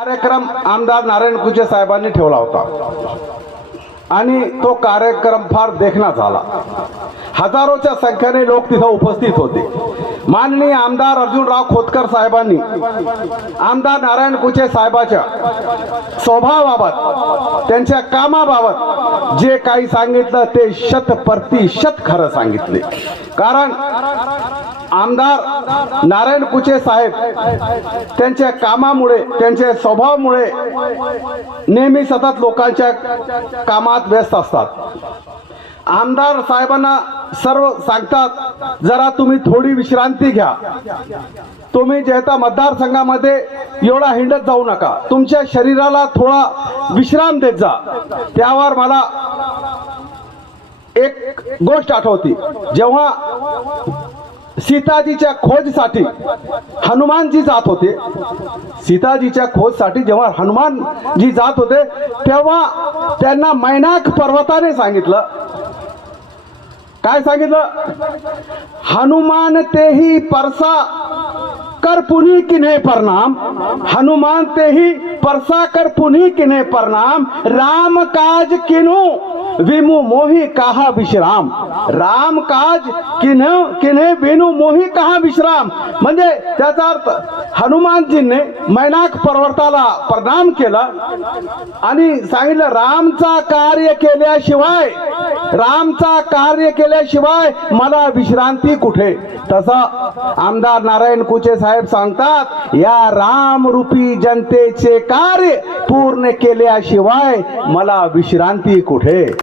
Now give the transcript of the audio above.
कार्यक्रम आमदार नारायण कुचे साहेबांनी ठेवला होता. आणि तो कार्यक्रम फार देखणा झाला. हजारोच्या संख्येने लोक तिथं उपस्थित होते. माननीय आमदार अर्जुनराव खोतकर साहेबांनी आमदार नारायण कुचे साहेबाच्या स्वभावाबाबत त्यांच्या कामाबाबत जे काही सांगितलं ते शत प्रतिशत खरं सांगितले. कारण आमदार नारायण कुचे साहेब त्यांच्या कामामुळे त्यांच्या स्वभावामुळे नेहमी सतत लोकांच्या कामात व्यस्त असतात. आमदार साहेबांना सर्व सांगतात जरा तुम्ही थोडी विश्रांती घ्या. तुम्ही जेता मतदारसंघामध्ये एवढा हिंडत जाऊ नका तुमच्या शरीराला थोडा विश्राम देत जा. त्यावर मला एक गोष्ट आठवती. जेव्हा सीताजीच्या खोजसाठी हनुमानजी जात होते. सीताजीच्या खोजसाठी जेव्हा हनुमानजी जात होते तेव्हा त्यांना मैनाक पर्वताने सांगितलं. काय सांगितलं? हनुमान तेही परसा कर पुनी किन्हे परनाम. हनुमान तेही परसा कर पुनी किन्हे परनाम. राम काज किनू. विमु मोही कहा विश्राम? राम काज किन्ह किन्हे विनु मोही कहा विश्राम? म्हणजे त्याचा अर्थ हनुमानजीने मैनाक पर्वताला प्रणाम केला आणि सांगितलं रामचा कार्य केल्याशिवाय रामचा कार्य केल्याशिवाय मला विश्रांती कुठे? तसं आमदार नारायण कुचे साहेब सांगतात या रामरूपी जनतेचे कार्य पूर्ण केल्याशिवाय मला विश्रांती कुठे?